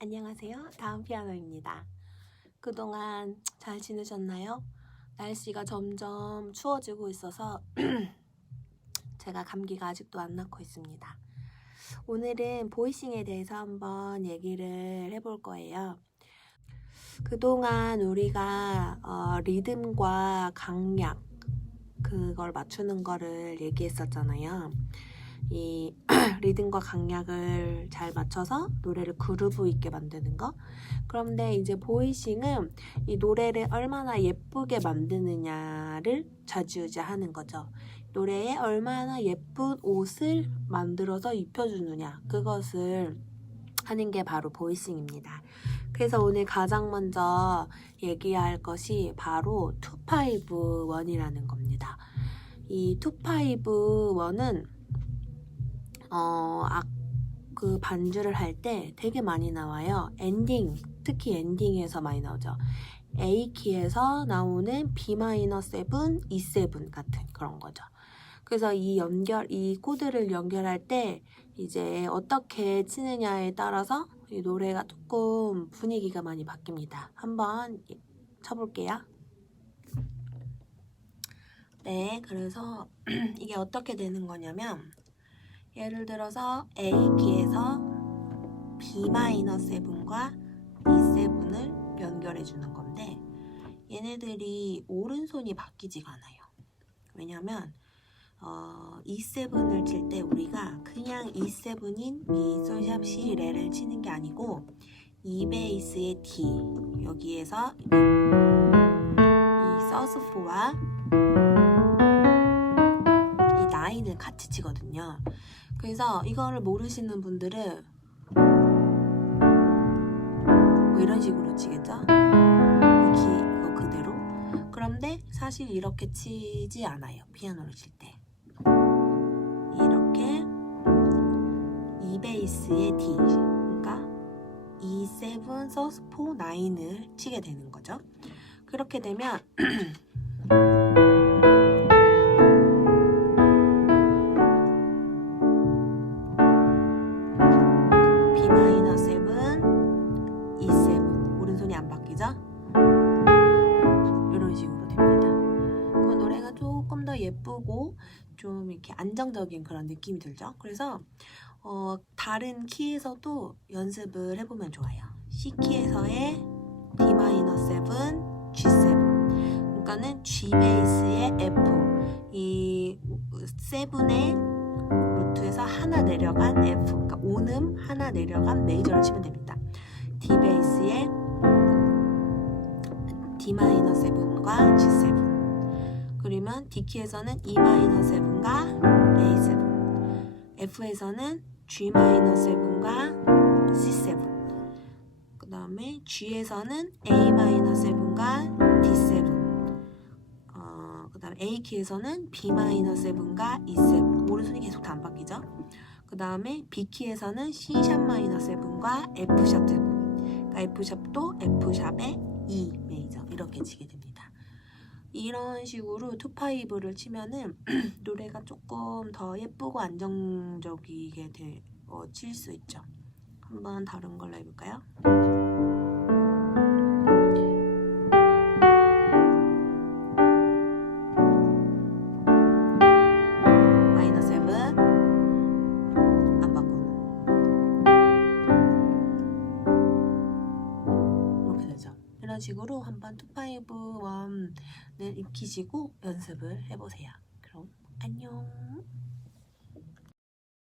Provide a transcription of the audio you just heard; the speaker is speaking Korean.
안녕하세요. 다음 피아노입니다. 그동안 잘 지내셨나요? 날씨가 점점 추워지고 있어서 제가 감기가 아직도 안 낫고 있습니다. 오늘은 보이싱에 대해서 한번 얘기를 해볼 거예요. 그동안 우리가 리듬과 강약 그걸 맞추는 거를 얘기했었잖아요. 이 리듬과 강약을 잘 맞춰서 노래를 그루브 있게 만드는 거. 그런데 이제 보이싱은 이 노래를 얼마나 예쁘게 만드느냐를 좌지우지하는 거죠. 노래에 얼마나 예쁜 옷을 만들어서 입혀주느냐, 그것을 하는 게 바로 보이싱입니다. 그래서 오늘 가장 먼저 얘기할 것이 바로 251이라는 겁니다. 이 251은 그 반주를 할 때 되게 많이 나와요. 엔딩, 특히 엔딩에서 많이 나오죠. A키에서 나오는 B-7, E7 같은 그런 거죠. 그래서 이 코드를 연결할 때 이제 어떻게 치느냐에 따라서 이 노래가 조금 분위기가 많이 바뀝니다. 한번 쳐볼게요. 네, 그래서 이게 어떻게 되는 거냐면 예를 들어서 A키에서 B-7과 E7을 연결해 주는 건데 얘네들이 오른손이 바뀌지가 않아요. 왜냐면 E7을 칠 때 우리가 그냥 E7인 미, 솔, 샵, 시, 레를 치는 게 아니고 E 베이스의 D 여기에서 이 서스4와 이 9을 같이 치거든요. 그래서 이거를 모르시는 분들은 뭐 이런 식으로 치겠죠? 이거 그대로. 그런데 사실 이렇게 치지 않아요. 피아노를 칠 때. 이렇게 E 베이스의 D, 그러니까 E7, 서스4, 9을 치게 되는 거죠. 그렇게 되면 B-7, E7 오른손이 안 바뀌죠? 이런 식으로 됩니다. 그 노래가 조금 더 예쁘고 좀 이렇게 안정적인 그런 느낌이 들죠. 그래서 다른 키에서도 연습을 해보면 좋아요. C키에서의 D-7, G7 그러니까는 G 베이스의 F 이 7의 루트에서 하나 내려간 F 그러니까 5음 하나 내려간 메이저를 치면 됩니다. D 베이스의 D-7과 G7 그러면 D키에서는 E-7과 A7 F에서는 G-7과 C7 그 다음에 G에서는 A-7과 D7 그 다음에 A키에서는 B-7과 E7 오른손이 계속 다 안 바뀌죠. 그 다음에 B키에서는 C-7과 F7 그러니까 F샵도 F샵의 E 메이저 이렇게 치게 됩니다. 이런 식으로 2파이브를 치면은 노래가 조금 더 예쁘고 안정적이게 칠 수 있죠. 한번 다른 걸로 해볼까요? 마이너 7 안 바꾸는 이렇게 되죠. 이런 식으로 한번 251을 익히시고 연습을 해보세요. 그럼 안녕.